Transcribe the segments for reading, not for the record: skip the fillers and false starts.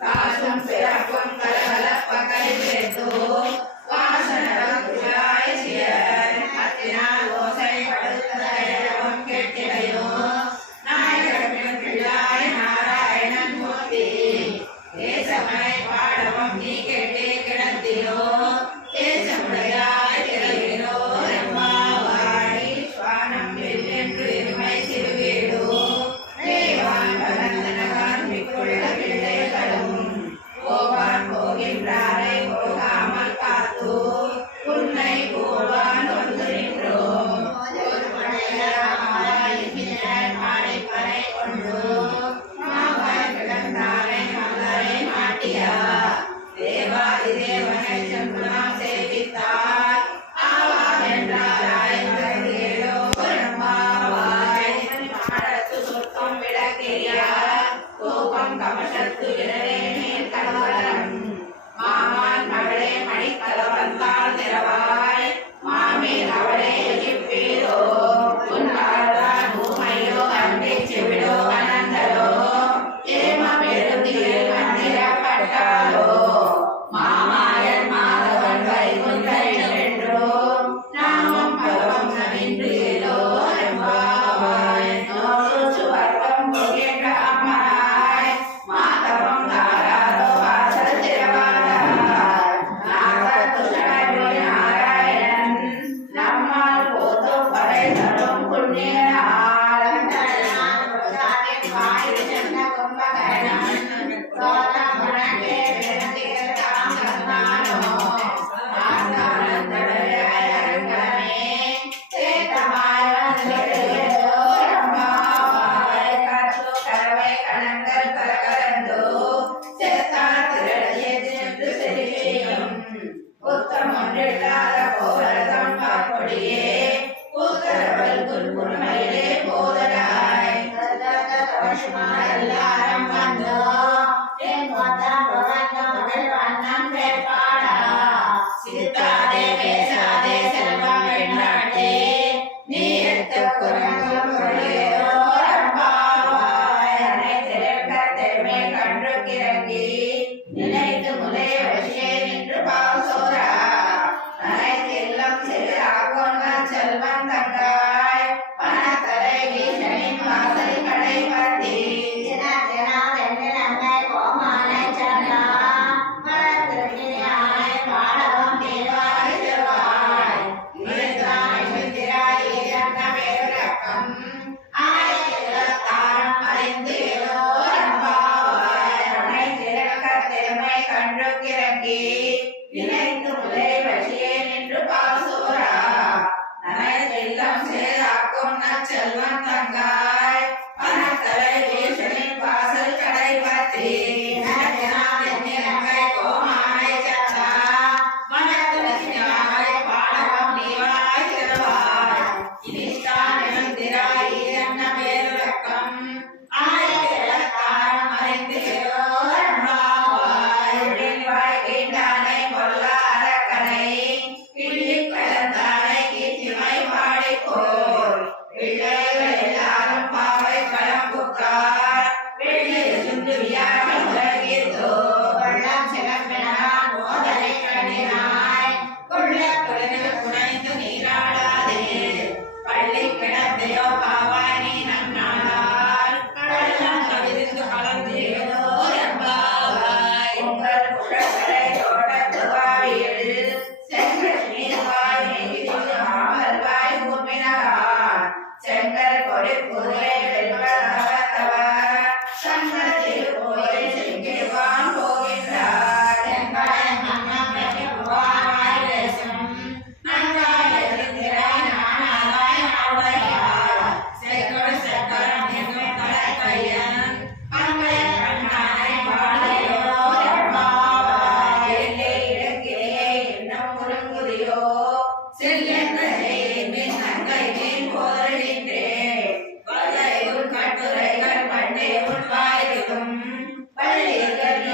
காசும் பிறப்பும் கலகலப்ப கைவிரித்து வாசனராய் சியர் அத்தினால் ஓசை படுத்ததையவும் கேட்கிறையோ நாயகன் பிள்ளாய் நாராயணன் மூர்த்தி தேசமை பாடவும் நீ கேட்டே கிடந்தியோ தேசமுடையாய் திரையிலோ எம்மாவாடி சுவானம் என்று இருமை சிறுவீடோ தேவான் பலந்தனகான் மிக்குள்ள பிள்ளைகளும் போவான் போகின்றாரை போகாமல் காத்து உன்னை போவான் வந்து நின்றோம் ஒரு மாலைப்பறை கொண்டு மாவாய் கிடந்தாரை மலரை மாட்டியா தேவாதி தேவனை சென்று நாம் சேவித்தார் ஆவார் என்றாராய் மறைந்தேலோ பிரம்மாவாய் மாடத்து சொற்கும் விளக்கியா கோபம் கமசத்து விரலே நீர் கலவரம் மாமான் மகளே மணிக்கலவந்தாள் திறவாய் மாமேல் அவளே எகிப்பீரோ உன்னால்தான் ஊமையோ அன்பை செவிடோ அனந்தரோ ஏம பெருந்தியில் மந்திரப்பட்டாலோ மாமாயன் மாதவன் வைகுந்தோ நாமம் பலவம் நவின்று ஏலோ எம்பாவாய் சுவர்க்கம் போகின்ற அம்மனாய் மாதவம் தாராரோ வாசல் திறவாராய் நாகத்துணை நாராயணன் நம்மால் போதும் படை தரும் புண்ணியனாய் எல்லாரும் வந்தோ என் சித்தாதே பேசாதே செல்வம் வெண்ணாட்டே நீ எடுத்து திறமே கன்று கிறங்கி நினைத்து முலை வசியே நின்று பாசோரா நனைத்தெல்லாம் செல்லாகொண்ட செல்வம் தங்காய் பணத்தரை வீசனின் வாசல் கடை பத்தி நினைத்து முலை வசியே நின்று பாசோரா நனைத்தெல்லாம் சேராக்கும் நச்செல்வம் தங்காய் பணத்தரை வீசனின் வாசல் கடை பத்தி கோமானை சத்தா மனத்துலசியாய் பாடவம் நீவாய் திறவாய் இனிஷ்டான் திராய் என்ன பேருலக்கம் ஆயிரத்தாரம் அறிந்தேரோ வீண்டானை பொல்லாத கனை கிள்ளி கலந்தானை கீர்த்திமை பாடிக்கோர் பிள்ளைகள் எல்லாரும் பாவை பழம்புக்கார் வெள்ளி சுண்டு வியாழம் உலகித்தோ வெள்ளம் சிலம்பினான் மோதலை கண்ணினாய் கொள்ள குழந்தைகள் புனைந்து நீராடாதே பள்ளி கிடந்தையோ பாவாய் நீ நன்னாளால் கடலம் கவிழ்ந்து கலந்தேதோ எம்பாவாய் உங்கள் புழக்களை தோட்டத்துவாயில் செங்கல் நீர்வாய் நெகிழ்வாய் பூமினகான் செங்கல் பொறி புதை வெல்வதவர் சங்கல் திருப்போயில் செங்கிடுவான் போகின்றார் செங்காய் மன்னம் வெகுவாய் தேசம் நன்காய் எதிர்ந்திராய் நானாய் நாவுடையார் செங்கல் செங்கரம் என்னும் கடை கையன் அங்கை கண்ணானை பாடையோ எம்பாவாய் எல்லை இடக்கிலே என்னும் முருங்குதியோ செல்லென்றே மின் அங்கை மீன் போரின்றேன் வல்லை உள் கட்டுரைகள் பண்டே உள்வாயிருக்கும் பள்ளிகள்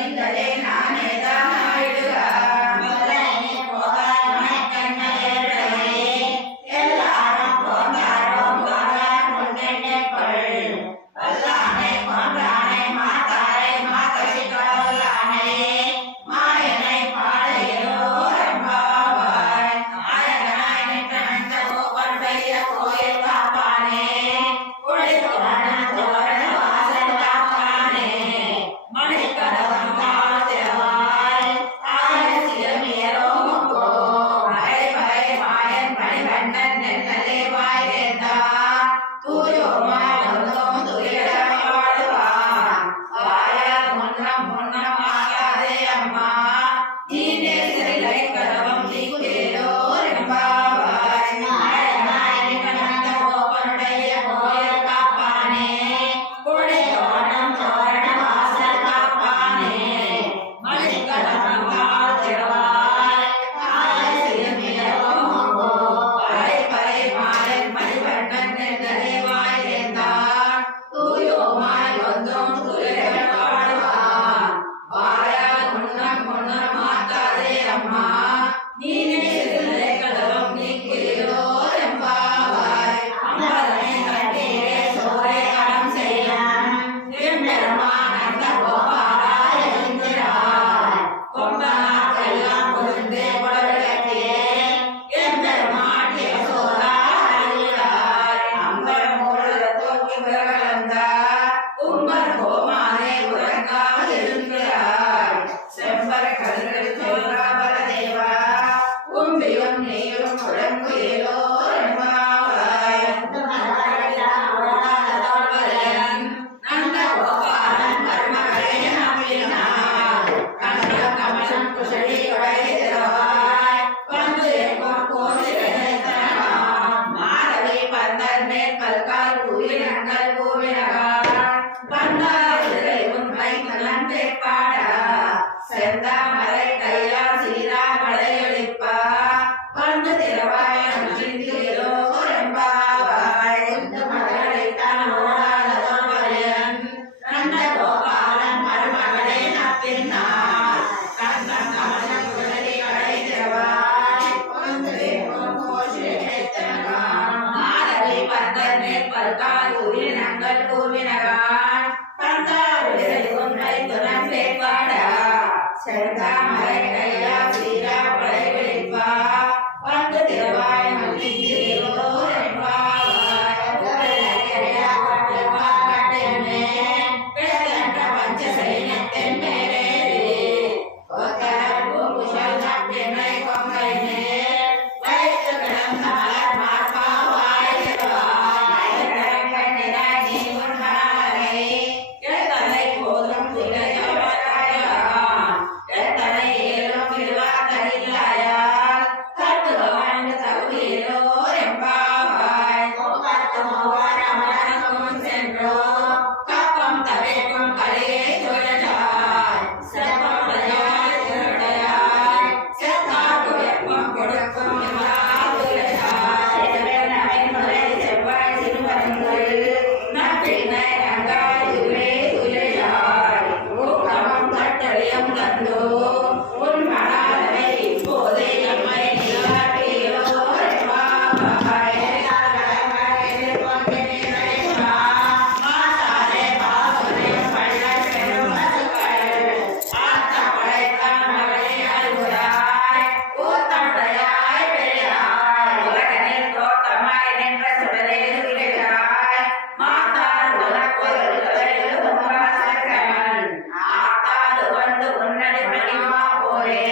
செந்தாமரை கையால் சீராமலை ஒழிப்பா வந்து திருவாயம் சிந்திரோ ரெம்பாவாய் உந்து மகளித்தான் ஓடாததோ மரியன் நந்த கோபாலன் மருமகளே நப்பின்னார் கந்தன் கமலம் குழலி கடை திரவாய் வந்து மாதவி பந்தர் மேற்பற்கால் கூவினங்கள் கூவினகான் கந்தாவுடைய உன்னை துணன் பேர்பாடா செந்தாமரை கையா சீரா படை விழிப்பா வந்து திருவாய் மல்லிந்திரோ பஞ்ச சைன்யத்தின் மேலேறி குஷல் நப்பினை கொங்கை மேல் வைத்து கிடந்த மலர் மார்பாவாய் நீ உன்னை எத்தனை போதும் துணையோடாயான் எத்தனை ஏழும் இருவாத்தனில்லாயால் கட்டுவான் தகுதியிலோ ரெம்பாவாய் அமரனும் சென்றோ கப்பம் தவிர்க்கும் கலையை தொழலாய் செப்படையாய் திருடையாய் செத்தாக்கு வெப்பம் கொடுக்கும் செவ்வாய் சிறுவர்கள் நப்பினை நங்காய் துளே துளையாய் ஊக்கமும் தட்டழியும் தந்தோ உன் மணாலை இப்போதே எம்மை நிலாட்டியோ மாசாரே பாசுரே பள்ளல் பெரும் ஆத்த படைத்தான் மகளே அழுகுறாய் கூத்தம்படையாய் பெரியாய் உலகனில் தோட்டமாய் நின்ற சுடரே துயிலாய் மாத்தார் உனக்கொரு உன்வாசகன் ஆத்தாது வந்து உன்னடி பணிமா போரே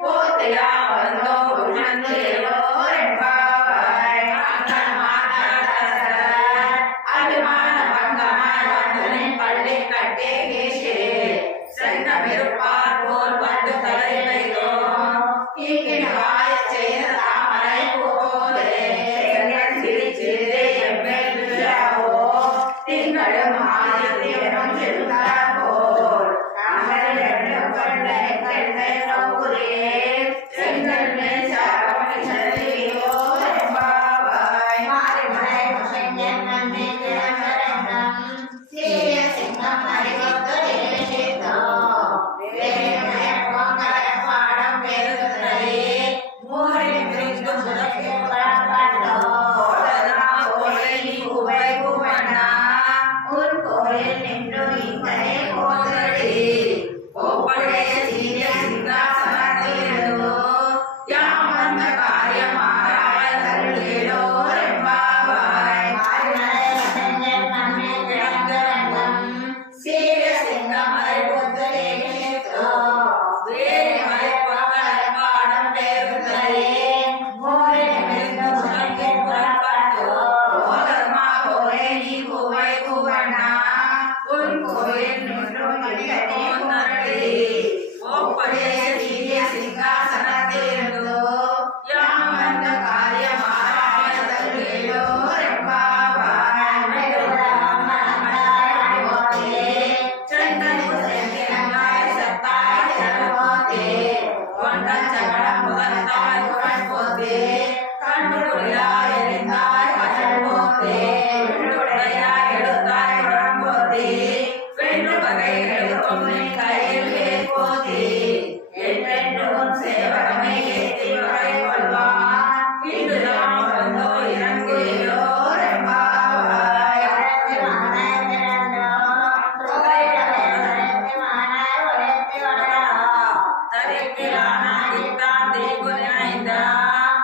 போத்தியா வந்தோ உணர்ந்து எல்லோ ரெம்பாவாய் அண்ணன் மாதாதசர் அபிமான பங்கமாய் வந்தனின் பள்ளி கட்டே கேசே சென்ன பெருப்பார் போல் பண்டு தலை வைத்தோ ஈக்கினவாய் செய்த தாமரை போலே செங்கல் சிரிச்சிதே எம்மேல் விழாவோ திங்களும் ஆதித்யனும் செல்கிறார் போல் நாங்கள் இரண்டும் கண்ட எங்களை நோக்குறியே செங்கல் மேல் சாரமை செல்வியோ ரெம்பாவாய் மாறிமலை முசைஞன் நன்மை கிழங்கரங்கம் சீரிய சிங்கம் அறிவொத்த தேசித்தோ வேமய பொங்கல பாடம் பெருந்தரே மூரி பிரிந்து சுரக்கே புறப்பட்டோ கோலை நீ குவை குவண்ணா உன் கோயில் நின்று இங்கனே போதடி ஒப்படைய சீரிய சிங்காசனத்திலோ யாம் வந்த காரியமாராய தருளேலோ ரெம்பாவாய் மாறிமலை முசைஞன் நன்மை கிழங்கரங்கம் சீரிய சிங்கம் அறிவொத்த தேசித்தோ வேமய பொங்கல பாடம் பெருந்தரே மூரி பிரிந்து சுரக்கே புறப்பட்டோ கோலை நீ குவை குவண்ணா உன் கோயில் நின்று இங்கனே போதடி ஒப்படைய சீரிய சிங்காசனத்திலோ யாம் வந்த காரியமாராய தருளேலோ ரெம்பாவாய் செங்கல் செங்கினங்காய் சத்தாய் திறமோதே கொண்டன் சகடம் முதல்தாய் குரல் போதே கண்டு குடிலாய் எரிந்தாய் கசல் போதே விழுடையாய் எழுத்தாய் குரம் போதே வென்று வகை எழுத்தும் நீ கையில் வேல் போதே என்றென்று உன் சேவகமே ஏற்றி வகை கொள்வான் இன்று நாம் வந்தோ இறங்குகிறோ ரெம்பாவாய் தரிப்பிலான இட்டான் தீக்கு நினைந்தான்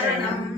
சரணம்